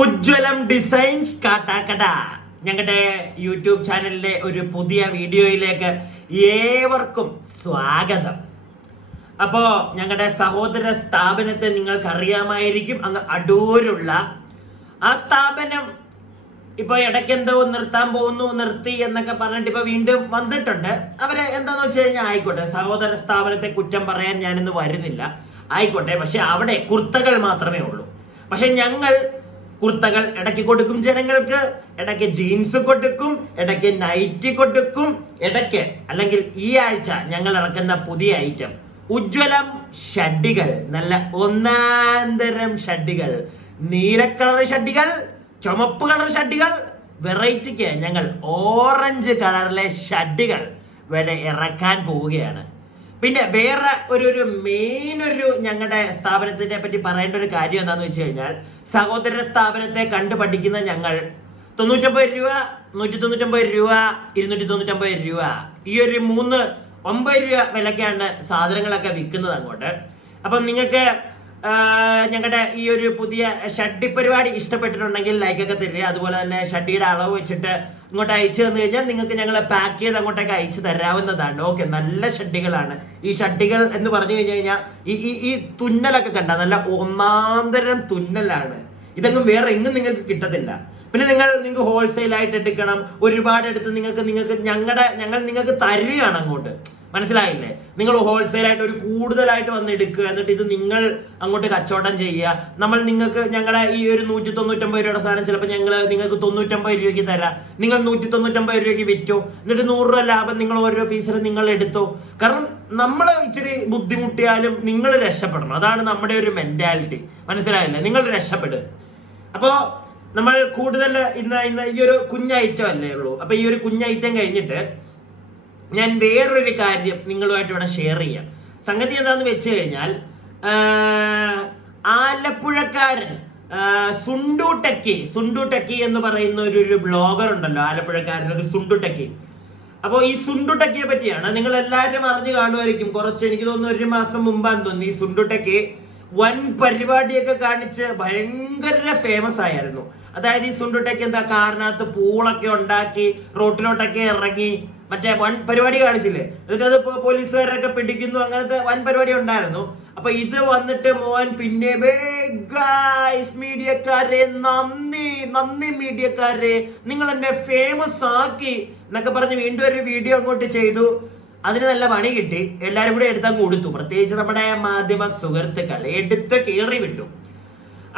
ഉജ്ജ്വലം designs Kattakada ഞങ്ങളുടെ YouTube ചാനലിലെ ഒരു പുതിയ വീഡിയോയിലേക്ക് ഏവർക്കും സ്വാഗതം. അപ്പോൾ ഞങ്ങളുടെ സഹോദര സ്ഥാപനത്തെ നിങ്ങൾക്ക് അറിയാമായിരിക്കും. അങ്ങ് അടൂരുള്ള ആ സ്ഥാപനം ഇപ്പോൾ ഇടയ്ക്ക് എന്തോ നിർത്താൻ പോകുന്നു, നിർത്തി എന്നൊക്കെ പറഞ്ഞിട്ട് ഇപ്പോൾ വീണ്ടും വന്നിട്ടുണ്ട്. അവരെ എന്താണെന്ന് വെച്ച് കഴിഞ്ഞാൽ ആയിക്കോട്ടെ, സഹോദര സ്ഥാപനത്തെ കുറ്റം പറയാൻ ഞാനിന്ന് വരുന്നില്ല, ആയിക്കോട്ടെ. പക്ഷെ അവിടെ കുർത്തകൾ മാത്രമേ ഉള്ളൂ. പക്ഷെ ഞങ്ങൾ കുർത്തകൾ ഇടയ്ക്ക് കൊടുക്കും ജനങ്ങൾക്ക്, ഇടയ്ക്ക് ജീൻസ് കൊടുക്കും, ഇടയ്ക്ക് നൈറ്റി കൊടുക്കും, ഇടയ്ക്ക് അല്ലെങ്കിൽ ഈ ആഴ്ച ഞങ്ങൾ ഇറക്കുന്ന പുതിയ ഐറ്റം ഉജ്ജ്വലം ഷഡ്ഡികൾ, നല്ല ഒന്നാന്തരം ഷഡ്ഡികൾ, നീല കളർ ഷഡ്ഡികൾ, ചുമപ്പ് കളർ ഷഡ്ഡികൾ, വെറൈറ്റിക്ക് ഞങ്ങൾ ഓറഞ്ച് കളറിലെ ഷഡ്ഡികൾ വരെ ഇറക്കാൻ പോവുകയാണ്. പിന്നെ വേറെ ഒരു മെയിൻ ഞങ്ങളുടെ സ്ഥാപനത്തിനെ പറ്റി പറയേണ്ട ഒരു കാര്യം എന്താണെന്ന് വെച്ച് കഴിഞ്ഞാൽ, സഹോദര സ്ഥാപനത്തെ കണ്ടു പഠിക്കുന്ന ഞങ്ങൾ 99 രൂപ, 199 രൂപ, 299 രൂപ, ഈ ഒരു 9 രൂപ വിലക്കാണ് സാധനങ്ങളൊക്കെ വിൽക്കുന്നത് അങ്ങോട്ട്. അപ്പം നിങ്ങൾക്ക് ഞങ്ങളുടെ ഈ ഒരു പുതിയ ഷഡ്ഡി പരിപാടി ഇഷ്ടപ്പെട്ടിട്ടുണ്ടെങ്കിൽ ലൈക്കൊക്കെ തരിക. അതുപോലെ തന്നെ ഷഡ്ഡിയുടെ അളവ് വെച്ചിട്ട് ഇങ്ങോട്ട് അയച്ചു തന്നു കഴിഞ്ഞാൽ നിങ്ങൾക്ക് ഞങ്ങൾ പാക്ക് ചെയ്ത് അങ്ങോട്ടേക്ക് അയച്ചു തരാവുന്നതാണ്. ഓക്കെ, നല്ല ഷഡ്ഡികളാണ്. ഈ ഷഡ്ഡികൾ എന്ന് പറഞ്ഞു കഴിഞ്ഞു കഴിഞ്ഞാൽ ഈ തുന്നലൊക്കെ കണ്ട നല്ല ഒന്നാന്തരം തുന്നലാണ്. ഇതൊന്നും വേറെ എങ്ങും നിങ്ങൾക്ക് കിട്ടത്തില്ല. പിന്നെ നിങ്ങൾക്ക് ഹോൾസെയിൽ ആയിട്ട് എടുക്കണം, ഒരുപാട് എടുത്ത് ഞങ്ങൾ നിങ്ങൾക്ക് തരികയാണ് അങ്ങോട്ട്. മനസ്സിലായില്ലേ? നിങ്ങൾ ഹോൾസെയിൽ ആയിട്ട് ഒരു കൂടുതലായിട്ട് വന്ന് എടുക്കുക, എന്നിട്ട് ഇത് നിങ്ങൾ അങ്ങോട്ട് കച്ചവടം ചെയ്യുക. നിങ്ങൾക്ക് ഞങ്ങളുടെ ഈ ഒരു 199 രൂപയുടെ സാധനം ചിലപ്പോൾ നിങ്ങൾക്ക് 99 രൂപയ്ക്ക് തരാം. നിങ്ങൾ 199 രൂപയ്ക്ക് വിറ്റോ, എന്നിട്ട് 100 രൂപ ലാഭം നിങ്ങൾ ഓരോ പീസിലും നിങ്ങൾ എടുത്തോ. കാരണം നമ്മൾ ഇച്ചിരി ബുദ്ധിമുട്ടിയാലും നിങ്ങൾ രക്ഷപ്പെടണം. അതാണ് നമ്മുടെ ഒരു മെന്റാലിറ്റി. മനസ്സിലായില്ലേ? നിങ്ങൾ രക്ഷപ്പെടും. അപ്പോൾ നമ്മൾ കൂടുതൽ ഇന്ന് ഈ ഒരു കുഞ്ഞൈറ്റം അല്ലേ ഉള്ളൂ. അപ്പൊ ഈ ഒരു കുഞ്ഞൈറ്റം കഴിഞ്ഞിട്ട് ഞാൻ വേറൊരു കാര്യം നിങ്ങളുമായിട്ട് ഇവിടെ ഷെയർ ചെയ്യാം. സംഗതി എന്താന്ന് വെച്ച് കഴിഞ്ഞാൽ, ആലപ്പുഴക്കാരൻ സുണ്ടു ടെക്കി എന്ന് പറയുന്ന ഒരു ബ്ലോഗർ ഉണ്ടല്ലോ, ആലപ്പുഴക്കാരൻ, ഒരു സുണ്ടു ടെക്കി. അപ്പോൾ ഈ സുണ്ടു ടെക്കിയെ പറ്റിയാണ് നിങ്ങൾ എല്ലാവരും അറിഞ്ഞു കാണുമായിരിക്കും. കുറച്ച് എനിക്ക് തോന്നുന്നു 1 മാസം മുമ്പാന്ന് തോന്നുന്നു ഈ സുണ്ടു ടെക്കി വൻ പരിപാടിയൊക്കെ കാണിച്ച് ഭയങ്കര ഫേമസ് ആയിരുന്നു. അതായത് ഈ സുണ്ടു ടെക്കി എന്താ, കാറിനകത്ത് പൂളൊക്കെ ഉണ്ടാക്കി റോട്ടിലോട്ടൊക്കെ ഇറങ്ങി മറ്റേ വൻ പരിപാടി കാണിച്ചില്ലേ, എന്നിട്ട് അത് പോലീസുകാരൊക്കെ പിടിക്കുന്നു, അങ്ങനത്തെ വൻ പരിപാടി ഉണ്ടായിരുന്നു. അപ്പൊ ഇത് വന്നിട്ട് മോൻ പിന്നെ മീഡിയക്കാരെ നന്ദി മീഡിയക്കാരെ, നിങ്ങൾ എന്നെ ഫേമസ് ആക്കി എന്നൊക്കെ പറഞ്ഞ് വീണ്ടും ഒരു വീഡിയോ അങ്ങോട്ട് ചെയ്തു. അതിന് നല്ല പണി കിട്ടി. എല്ലാവരും കൂടെ എടുത്താൽ കൊടുത്തു. പ്രത്യേകിച്ച് നമ്മുടെ മാധ്യമ സുഹൃത്തുക്കൾ എടുത്ത് കീറി വിട്ടു.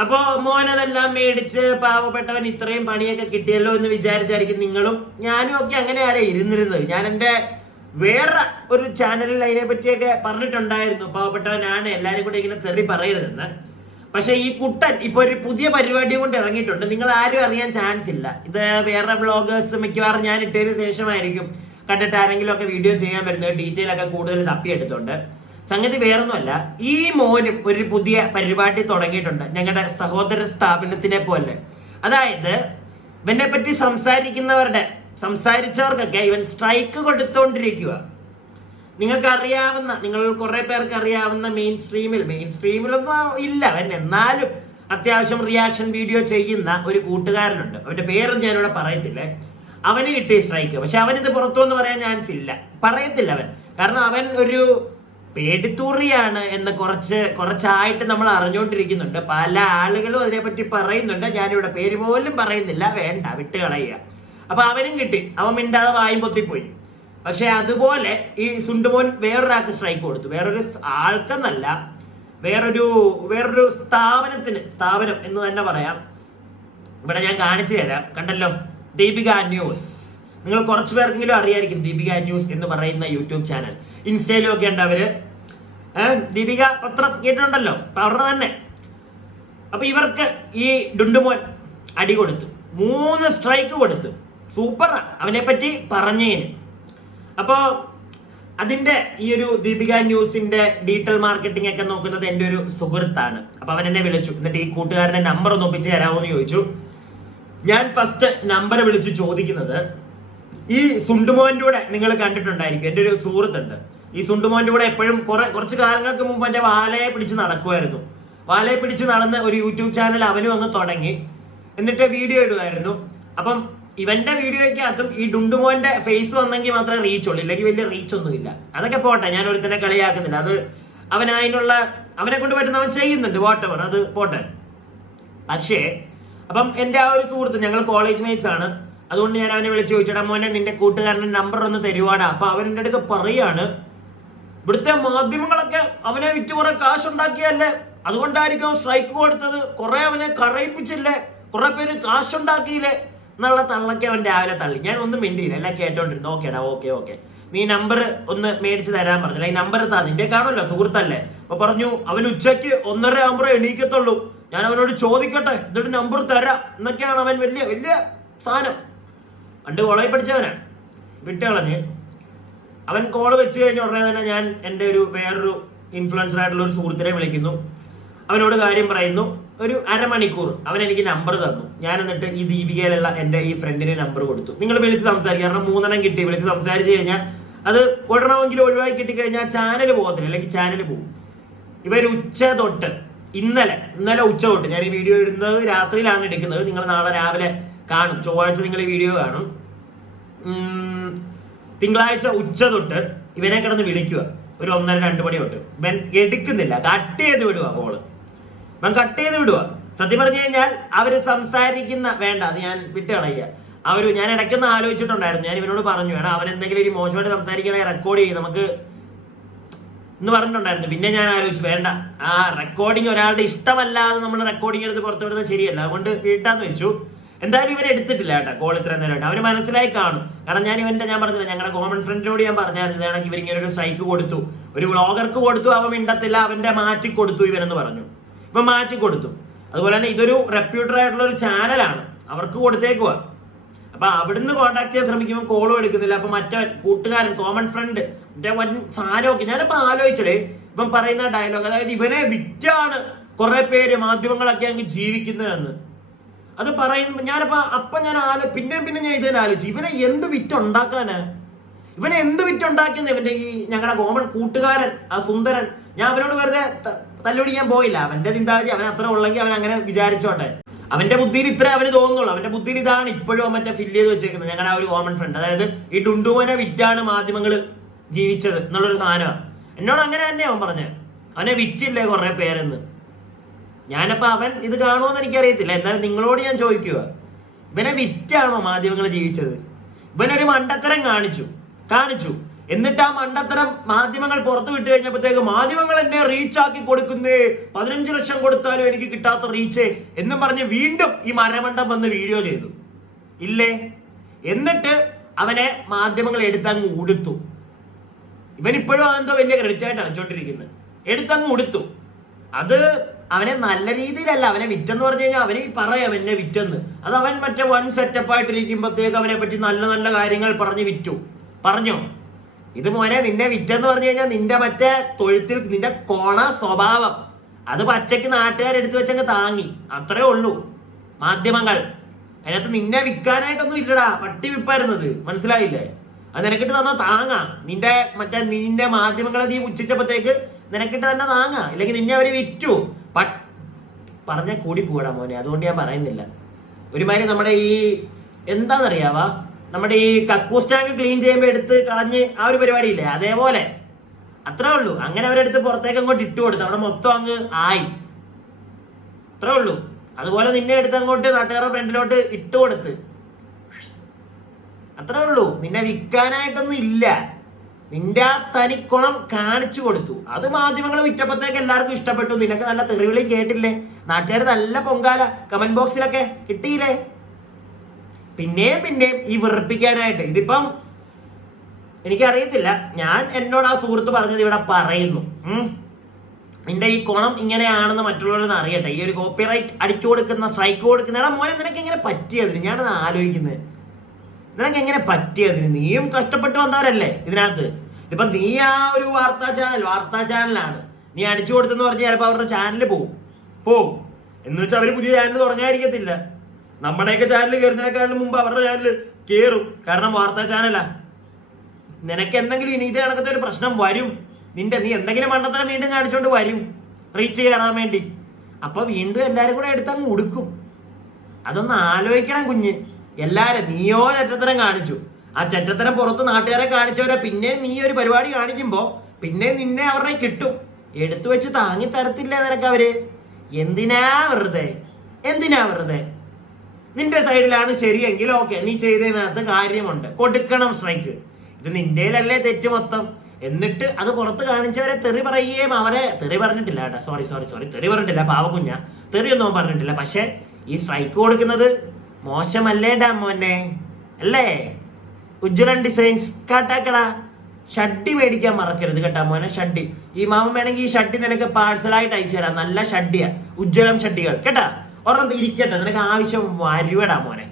അപ്പോ മോനതെല്ലാം മേടിച്ച് പാവപ്പെട്ടവൻ ഇത്രയും പണിയൊക്കെ കിട്ടിയല്ലോ എന്ന് വിചാരിച്ചായിരിക്കും നിങ്ങളും ഞാനും ഒക്കെ അങ്ങനെയാണ് ഇരുന്നിരുന്നത്. ഞാൻ എൻ്റെ വേറെ ഒരു ചാനലിൽ അതിനെ പറ്റിയൊക്കെ പറഞ്ഞിട്ടുണ്ടായിരുന്നു, പാവപ്പെട്ടവനാണ്, എല്ലാവരും കൂടെ ഇങ്ങനെ തെറി പറയരുതെന്ന്. പക്ഷെ ഈ കുട്ടൻ ഇപ്പൊ ഒരു പുതിയ പരിപാടി കൊണ്ട് ഇറങ്ങിയിട്ടുണ്ട്. നിങ്ങൾ ആരും അറിയാൻ ചാൻസ് ഇല്ല. ഇത് വേറെ വ്ളോഗേഴ്സ് മിക്കവാറും ഞാൻ ഇട്ടതിന് ശേഷമായിരിക്കും കണ്ടിട്ട് ആരെങ്കിലും ഒക്കെ വീഡിയോ ചെയ്യാൻ വരുന്നത്. ഡീറ്റെയിൽ ഒക്കെ കൂടുതൽ തപ്പിയെടുത്തുണ്ട്. സംഗതി വേറൊന്നുമല്ല, ഈ മോനും ഒരു പുതിയ പരിപാടി തുടങ്ങിയിട്ടുണ്ട് ഞങ്ങളുടെ സഹോദര സ്ഥാപനത്തിനെ പോലെ. അതായത് ഇവനെ പറ്റി സംസാരിച്ചവർക്കൊക്കെ ഇവൻ സ്ട്രൈക്ക് കൊടുത്തോണ്ടിരിക്കുക. നിങ്ങൾക്ക് അറിയാവുന്ന, നിങ്ങൾ കുറെ പേർക്ക് അറിയാവുന്ന മെയിൻ സ്ട്രീമിലൊന്നും ഇല്ല അവൻ, എന്നാലും അത്യാവശ്യം റിയാക്ഷൻ വീഡിയോ ചെയ്യുന്ന ഒരു കൂട്ടുകാരനുണ്ട്. അവന്റെ പേരൊന്നും ഞാനിവിടെ പറയത്തില്ലേ. അവന് കിട്ടിയ സ്ട്രൈക്ക്. പക്ഷെ അവനിത് പുറത്തുനിന്ന് പറയാൻ ചാൻസ് ഇല്ല, പറയത്തില്ല അവൻ. കാരണം അവൻ ഒരു പേടിത്തൂറിയാണ് എന്ന് കുറച്ചായിട്ട് നമ്മൾ അറിഞ്ഞുകൊണ്ടിരിക്കുന്നുണ്ട്. പല ആളുകളും അതിനെപ്പറ്റി പറയുന്നുണ്ട്. ഞാനിവിടെ പേര് പോലും പറയുന്നില്ല, വേണ്ട, വിട്ട് കളയുക. അപ്പൊ അവനും കിട്ടി. അവൻ മിണ്ടാതെ വായും പൊത്തിപ്പോയി. പക്ഷെ അതുപോലെ ഈ സുണ്ടുമോൻ വേറൊരാൾക്ക് സ്ട്രൈക്ക് കൊടുത്തു. വേറൊരു ആൾക്കെന്നല്ല, വേറൊരു സ്ഥാപനം എന്ന് തന്നെ പറയാം. ഇവിടെ ഞാൻ കാണിച്ചു തരാം. കണ്ടല്ലോ, ദീപിക ന്യൂസ്. നിങ്ങൾ കുറച്ചു പേർക്കെങ്കിലും അറിയായിരിക്കും ദീപിക ന്യൂസ് എന്ന് പറയുന്ന യൂട്യൂബ് ചാനൽ. ഇൻസ്റ്റയിലും ഒക്കെ ഉണ്ട് അവര്. ദീപിക പത്രം കേട്ടിട്ടുണ്ടല്ലോ, അപ്പൊ അവരുടെ തന്നെ. അപ്പൊ ഇവർക്ക് ഈ ഡുണ്ടുമോൻ അടി കൊടുത്തു, 3 സ്ട്രൈക്ക് കൊടുത്തു. സൂപ്പറാ അവനെ പറ്റി പറഞ്ഞതിന്. അപ്പോ അതിന്റെ ഈ ഒരു ദീപിക ന്യൂസിന്റെ ഡീറ്റെയിൽ മാർക്കറ്റിംഗ് ഒക്കെ നോക്കുന്നത് എൻ്റെ ഒരു സുഹൃത്താണ്. അപ്പൊ അവൻ എന്നെ വിളിച്ചു. എന്നിട്ട് ഈ കൂട്ടുകാരന്റെ നമ്പർ ഒന്ന് ഒപ്പിച്ച് തരാമോ എന്ന് ചോദിച്ചു. ഞാൻ ഫസ്റ്റ് നമ്പർ വിളിച്ച് ചോദിക്കുന്നത്, ഈ സുണ്ടുമോന്റെ കൂടെ നിങ്ങൾ കണ്ടിട്ടുണ്ടായിരിക്കും, എൻ്റെ ഒരു സുഹൃത്തുണ്ട്. ഈ സുണ്ടുമോന്റെ കൂടെ എപ്പോഴും കുറച്ച് കാലങ്ങൾക്ക് മുമ്പ് എൻ്റെ വാലയെ പിടിച്ച് നടക്കുമായിരുന്നു. വാലയെ പിടിച്ച് നടന്ന് ഒരു യൂട്യൂബ് ചാനൽ അവനും അങ്ങ് തുടങ്ങി. എന്നിട്ട് വീഡിയോ ഇടുമായിരുന്നു. അപ്പം ഇവന്റെ വീഡിയോയ്ക്കകത്തും ഈ ഡുണ്ടുമോന്റെ ഫേസ് വന്നെങ്കിൽ മാത്രമേ റീച്ച് ഉള്ളൂ, ഇല്ലെങ്കിൽ വലിയ റീച്ച് ഒന്നുമില്ല. അതൊക്കെ പോട്ടെ, ഞാൻ ഒരുത്തനെ കളിയാക്കുന്നില്ല. അത് അവനെ കൊണ്ട് പറ്റുന്ന അവൻ ചെയ്യുന്നുണ്ട്, വാട്ടെവർ, അത് പോട്ടെ. പക്ഷേ അപ്പം എൻ്റെ ആ ഒരു സുഹൃത്ത്, ഞങ്ങൾ കോളേജ് മേറ്റ്സ് ആണ്, അതുകൊണ്ട് ഞാൻ അവനെ വിളിച്ച് ചോദിച്ചടാ മോനെ നിന്റെ കൂട്ടുകാരൻ്റെ നമ്പർ ഒന്ന് തരുവാടാ. അപ്പൊ അവൻ എൻ്റെ അടുത്ത് പറയാണ്, ഇവിടുത്തെ മാധ്യമങ്ങളൊക്കെ അവനെ വിറ്റ് കുറെ കാശുണ്ടാക്കിയല്ലേ, അതുകൊണ്ടായിരിക്കും സ്ട്രൈക്ക് കൊടുത്തത്, കുറെ അവനെ കരയിപ്പിച്ചില്ലേ, കുറെ പേര് കാശുണ്ടാക്കിയില്ലേ എന്നുള്ള തള്ളക്ക് അവൻ രാവിലെ തള്ളി. ഞാൻ ഒന്നും മിണ്ടിയില്ല, എല്ലാം കേട്ടോണ്ടിരുന്നു. ഓക്കേടാ, ഓക്കെ നീ നമ്പർ ഒന്ന് മേടിച്ച് തരാൻ പറഞ്ഞില്ല, ഈ നമ്പർ താ, നിന്റെ കാണുമല്ലോ സുഹൃത്തല്ലേ. അപ്പൊ പറഞ്ഞു അവൻ ഉച്ചയ്ക്ക് 1:30 ആകുമ്പോഴേ എണീക്കത്തുള്ളൂ, ഞാൻ അവനോട് ചോദിക്കട്ടെ എന്നിട്ട് നമ്പർ തരാം എന്നൊക്കെയാണ് അവൻ വലിയ സാധനം. പണ്ട് കോളേജിൽ പഠിച്ചവനാ, വിട്ടുകളഞ്ഞ്. അവൻ കോള് വെച്ച് കഴിഞ്ഞ ഉടനെ തന്നെ ഞാൻ എൻ്റെ വേറൊരു ഇൻഫ്ലുവൻസർ ആയിട്ടുള്ള ഒരു സുഹൃത്തിനെ വിളിക്കുന്നു, അവനോട് കാര്യം പറയുന്നു. ഒരു അരമണിക്കൂർ അവൻ എനിക്ക് നമ്പർ തന്നു. ഞാൻ എന്നിട്ട് ഈ ദീപികയിലുള്ള എൻ്റെ ഈ ഫ്രണ്ടിന് നമ്പർ കൊടുത്തു. നിങ്ങൾ വിളിച്ച് സംസാരിക്കുക, കാരണം 3 കിട്ടി. വിളിച്ച് സംസാരിച്ച് കഴിഞ്ഞാൽ അത് ഒരെണ്ണമെങ്കിലും ഒഴിവാക്കി കിട്ടിക്കഴിഞ്ഞാൽ ചാനൽ പോകത്തില്ല, അല്ലെങ്കിൽ ചാനൽ പോകും. ഇവർ ഉച്ച തൊട്ട് ഇന്നലെ ഉച്ച തൊട്ട്, ഞാൻ ഈ വീഡിയോ ഇടുന്നത് രാത്രിയിലാണ് എടുക്കുന്നത്, നിങ്ങൾ നാളെ രാവിലെ കാണും, ചൊവ്വാഴ്ച നിങ്ങൾ ഈ വീഡിയോ കാണും. തിങ്കളാഴ്ച ഉച്ച തൊട്ട് ഇവനെ കിടന്ന് വിളിക്കുക, ഒരു 1:30-2 മണി തൊട്ട്. ഇവൻ എടുക്കുന്നില്ല, കട്ട് ചെയ്ത് വിടുക കോള്. ഇവൻ കട്ട് ചെയ്ത് വിടുക. സത്യം പറഞ്ഞു കഴിഞ്ഞാൽ അവര് സംസാരിക്കുന്ന, വേണ്ട അത് ഞാൻ വിട്ടുകളയുക. ഞാൻ ഇടയ്ക്കൊന്ന് ആലോചിച്ചിട്ടുണ്ടായിരുന്നു, ഞാൻ ഇവനോട് പറഞ്ഞു വേണം അവൻ എന്തെങ്കിലും ഒരു മോശമായിട്ട് സംസാരിക്കണമെങ്കിൽ റെക്കോർഡ് ചെയ്യും നമുക്ക് എന്ന് പറഞ്ഞിട്ടുണ്ടായിരുന്നു. പിന്നെ ഞാൻ ആലോചിച്ചു വേണ്ട, ആ റെക്കോർഡിങ് ഒരാളുടെ ഇഷ്ടമല്ലാതെ നമ്മൾ റെക്കോർഡിങ് എടുത്ത് പുറത്തുവിടുന്നത് ശരിയല്ല, അതുകൊണ്ട് വീട്ടാന്ന് വെച്ചു. എന്തായാലും ഇവൻ എടുത്തിട്ടില്ല കേട്ടോ കോൾ ഇത്രയും നേരമായിട്ട്. അവന് മനസ്സിലായി കാണും, കാരണം ഞാൻ പറഞ്ഞില്ല, ഞങ്ങളുടെ കോമൺ ഫ്രണ്ടിനോട് ഞാൻ പറഞ്ഞായിരുന്നു ഇതാണെങ്കിൽ ഇവരിങ്ങനെ ഒരു സ്ട്രൈക്ക് കൊടുത്തു, ഒരു വ്ളോഗർക്ക് കൊടുത്തു, അവൻ മിണ്ടത്തില്ല, അവന്റെ മാറ്റി കൊടുത്തു ഇവനെന്ന് പറഞ്ഞു. ഇവൻ മാറ്റി കൊടുത്തു. അതുപോലെ തന്നെ ഇതൊരു റെപ്യൂട്ടഡ് ആയിട്ടുള്ള ഒരു ചാനലാണ്, അവർക്ക് കൊടുത്തേക്കുവാ. അപ്പൊ അവിടുന്ന് കോൺടാക്ട് ചെയ്യാൻ ശ്രമിക്കുമ്പോൾ കോളും എടുക്കുന്നില്ല. അപ്പൊ മറ്റേ കൂട്ടുകാരൻ, കോമൺ ഫ്രണ്ട്, മറ്റേ സാരമൊക്കെ, ഞാനിപ്പോ ആലോചിച്ചേ ഇവൻ പറയുന്ന ഡയലോഗ്, അതായത് ഇവനെ വിറ്റാണ് കുറെ പേര് മാധ്യമങ്ങളൊക്കെ അങ്ങ് ജീവിക്കുന്നതെന്ന്. അത് പറയുമ്പോ ഞാൻ പിന്നെ ഞാൻ ഇതിനെ ആലോചിച്ചു, ഇവനെ എന്ത് വിറ്റുണ്ടാക്കാനാ, ഇവനെ എന്ത് വിറ്റുണ്ടാക്കുന്ന ഇവന്റെ ഈ ഞങ്ങളുടെ കോമൺ കൂട്ടുകാരൻ ആ സുന്ദരൻ. ഞാൻ അവനോട് വെറുതെ തല്ലുപിടിക്കാൻ പോയില്ല, അവന്റെ ചിന്താഗതി അവൻ അത്ര ഉള്ളെങ്കിൽ അവൻ അങ്ങനെ വിചാരിച്ചോട്ടെ. അവന്റെ ബുദ്ധിയിൽ ഇത്ര അവന് തോന്നുന്നുള്ളൂ, അവന്റെ ബുദ്ധിയിൽ ഇതാണ് ഇപ്പോഴും മറ്റേ ഫില്ല് ചെയ്ത് വെച്ചേക്കുന്നത്. ഞങ്ങളുടെ ആ ഒരു കോമൺ ഫ്രണ്ട്, അതായത് ഈ ഡുണ്ടുമോനെ വിറ്റാണ് മാധ്യമങ്ങൾ ജീവിച്ചത് എന്നുള്ളൊരു സാധനമാണ്. എന്നോട് അങ്ങനെ തന്നെ അവൻ പറഞ്ഞത്, അവനെ വിറ്റില്ലേ കുറെ പേരെന്ന്. ഞാനപ്പോ അവൻ ഇത് കാണുമോന്ന് എനിക്കറിയത്തില്ല, എന്നാലും നിങ്ങളോട് ഞാൻ ചോദിക്കുക, ഇവനെ വിറ്റാണോ മാധ്യമങ്ങൾ ജീവിച്ചത്? ഇവനൊരു മണ്ടത്തരം കാണിച്ചു എന്നിട്ട് ആ മണ്ടത്തരം മാധ്യമങ്ങൾ പുറത്തു വിട്ട് കഴിഞ്ഞപ്പോഴത്തേക്ക് മാധ്യമങ്ങൾ എന്നെ റീച്ചാക്കി കൊടുക്കുന്നേ, 15 ലക്ഷം കൊടുത്താലും എനിക്ക് കിട്ടാത്ത റീച്ച് എന്നും പറഞ്ഞ് വീണ്ടും ഈ മരമണ്ടം വന്ന് വീഡിയോ ചെയ്തു ഇല്ലേ. എന്നിട്ട് അവനെ മാധ്യമങ്ങൾ എടുത്തങ്ങ് ഉടുത്തു. ഇവനിപ്പോഴും അതെന്തോ വലിയ ക്രെഡിറ്റ് ആയിട്ടാണ് വെച്ചോണ്ടിരിക്കുന്നത്. എടുത്തങ്ങ് ഉടുത്തു. അത് അവനെ നല്ല രീതിയിലല്ല, അവനെ വിറ്റെന്ന് പറഞ്ഞു കഴിഞ്ഞാൽ അവന് പറയാം എന്നെ വിറ്റെന്ന്. അത് അവൻ മറ്റേ വൺ സെറ്റപ്പ് ആയിട്ടിരിക്കുമ്പോഴത്തേക്ക് അവനെ പറ്റി നല്ല നല്ല കാര്യങ്ങൾ പറഞ്ഞോ. ഇത് മോനെ നിന്നെ വിറ്റെന്ന് പറഞ്ഞു കഴിഞ്ഞാൽ നിന്റെ മറ്റേ തൊഴുത്തിൽ നിന്റെ കോണ സ്വഭാവം അത് പച്ചയ്ക്ക് നാട്ടുകാരെടുത്ത് വെച്ചങ്ങ് താങ്ങി, അത്രേ ഉള്ളൂ. മാധ്യമങ്ങൾ അതിനകത്ത് നിന്നെ വിൽക്കാനായിട്ടൊന്നും ഇല്ലടാ, പട്ടി വിപ്പായിരുന്നത്, മനസ്സിലായില്ലേ? അത് നിനക്കിട്ട് തന്നാ താങ്ങാ. നിന്റെ മാധ്യമങ്ങളെ നീ ഉച്ചിച്ചപ്പോഴത്തേക്ക് നിനക്കിട്ട് തന്നെ താങ്ങാ, ഇല്ലെങ്കിൽ നിന്നെ അവര് വിറ്റു. പറഞ്ഞ കൂടി പോടാ മോനെ, അതുകൊണ്ട് ഞാൻ പറയുന്നില്ല. ഒരുമാതിരി നമ്മുടെ ഈ എന്താണെന്നറിയാവാ, നമ്മുടെ ഈ കക്കൂസ് ടാങ്ക് ക്ലീൻ ചെയ്യുമ്പോൾ എടുത്ത് കളഞ്ഞ് ആ ഒരു പരിപാടി ഇല്ലേ, അതേപോലെ അത്രേ ഉള്ളൂ. അങ്ങനെ അവരെടുത്ത് പുറത്തേക്ക് അങ്ങോട്ട് ഇട്ട് കൊടുത്തു, അവിടെ മൊത്തം അങ്ങ് ആയി, അത്രേ ഉള്ളൂ. അതുപോലെ നിന്നെ എടുത്ത് അങ്ങോട്ട് നാട്ടുകാരുടെ ഫ്രണ്ടിലോട്ട് ഇട്ട് കൊടുത്ത്, അത്രേ ഉള്ളൂ. നിന്നെ വിൽക്കാനായിട്ടൊന്നും ഇല്ല, നിന്റെ ആ തനിക്കുണം കാണിച്ചു കൊടുത്തു. അത് മാധ്യമങ്ങൾ വിറ്റപ്പോഴത്തേക്ക് എല്ലാവർക്കും ഇഷ്ടപ്പെട്ടു. നിനക്ക് നല്ല തെറിവിളിയും കേട്ടില്ലേ, നാട്ടുകാർ നല്ല പൊങ്കാല കമന്റ് ബോക്സിലൊക്കെ കിട്ടിയില്ലേ. പിന്നെയും ഈ വെറുപ്പിക്കാനായിട്ട് ഇതിപ്പം എനിക്കറിയത്തില്ല. ഞാൻ എന്നോട് ആ സുഹൃത്ത് പറഞ്ഞത് ഇവിടെ പറയുന്നു, നിന്റെ ഈ കുണം ഇങ്ങനെയാണെന്ന് മറ്റുള്ളവരൊന്നും അറിയട്ടെ. ഈ ഒരു കോപ്പിറൈറ്റ് അടിച്ചു കൊടുക്കുന്ന, സ്ട്രൈക്ക് കൊടുക്കുന്ന മോനെ നിനക്ക് എങ്ങനെ പറ്റിയതിന്? ഞാനത് ആലോചിക്കുന്നത്, നിനക്ക് എങ്ങനെ പറ്റിയതിന്? നീയും കഷ്ടപ്പെട്ട് വന്നവരല്ലേ ഇതിനകത്ത്. ഇതിപ്പം നീ ആ ഒരു വാർത്താ ചാനലാണ് നീ അടിച്ചു കൊടുത്തെന്ന് പറഞ്ഞാൽ ചിലപ്പോൾ അവരുടെ ചാനൽ പോവും എന്ന് വെച്ചാൽ അവര് പുതിയ ചാനൽ തുടങ്ങാതിരിക്കത്തില്ല. നമ്മുടെയൊക്കെ ചാനൽ കയറുന്നതിനേക്കാളും മുമ്പ് അവരുടെ ചാനൽ കയറും, കാരണം വാർത്താ ചാനലാ. നിനക്ക് എന്തെങ്കിലും ഇനി ഇത് കണക്കത്തെ ഒരു പ്രശ്നം വരും, നീ എന്തെങ്കിലും മണ്ടത്തരം വീണ്ടും കാണിച്ചോണ്ട് വരും റീച്ച് കയറാൻ വേണ്ടി. അപ്പൊ വീണ്ടും എല്ലാരും കൂടെ എടുത്തങ്ങ് ഉടുക്കും. അതൊന്ന് ആലോചിക്കണം കുഞ്ഞ്. എല്ലാരും നീയോ ചെറ്റത്തരം കാണിച്ചു, ആ ചെറ്റത്തരം പുറത്ത് നാട്ടുകാരെ കാണിച്ചവരെ പിന്നെ നീ ഒരു പരിപാടി കാണിക്കുമ്പോ പിന്നെ നിന്നെ അവരുടെ കിട്ടും. എടുത്തു വെച്ച് താങ്ങി തരത്തില്ല നിനക്ക് അവര്. എന്തിനാ വെറുതെ നിന്റെ സൈഡിലാണ് ശരിയെങ്കിൽ ഓക്കെ, നീ ചെയ്തതിനകത്ത് കാര്യമുണ്ട്, കൊടുക്കണം സ്ട്രൈക്ക്. ഇത് നിന്റെയിലല്ലേ തെറ്റ് മൊത്തം. എന്നിട്ട് അത് പുറത്ത് കാണിച്ചവരെ തെറി പറയുകയും അവരെ തെറി പറഞ്ഞിട്ടില്ല കേട്ടോ, സോറി തെറി പറഞ്ഞിട്ടില്ല, പാവക്കുഞ്ഞ തെറിയൊന്നും പറഞ്ഞിട്ടില്ല. പക്ഷെ ഈ സ്ട്രൈക്ക് കൊടുക്കുന്നത് മോശമല്ലേടാ മോനെ, അല്ലേ? ഉജ്ജ്വലൻ ഡിസൈൻസ് കാട്ടാക്കട. ഷഡ്ഡി മേടിക്കാൻ മറക്കരുത് കേട്ടാ മോനെ. ഷഡ്ഡി ഈ മാമൻ വേണമെങ്കിൽ ഈ ഷഡ്ഡി നിനക്ക് പാഴ്സലായിട്ട് അയച്ചു തരാം. നല്ല ഷഡ്ഡിയാ, ഉജ്ജ്വലം ഷഡ്ഡികൾ കേട്ടാ. ഒരെണ്ണം ഇരിക്കട്ടെ, നിനക്ക് ആവശ്യം വരുവടാ മോനെ.